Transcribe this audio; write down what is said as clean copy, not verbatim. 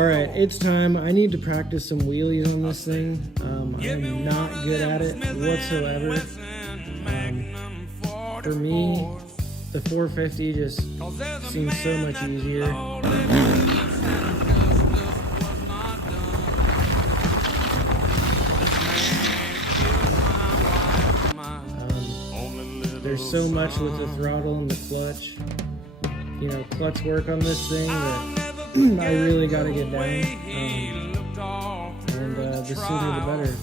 Alright, it's time. I need to practice some wheelies on this thing. I'm not good at it whatsoever. For me, the 450 just seems so much easier. There's so much with the throttle and the clutch. You know, clutch work on this thing that I really got to get down. And the sooner the better.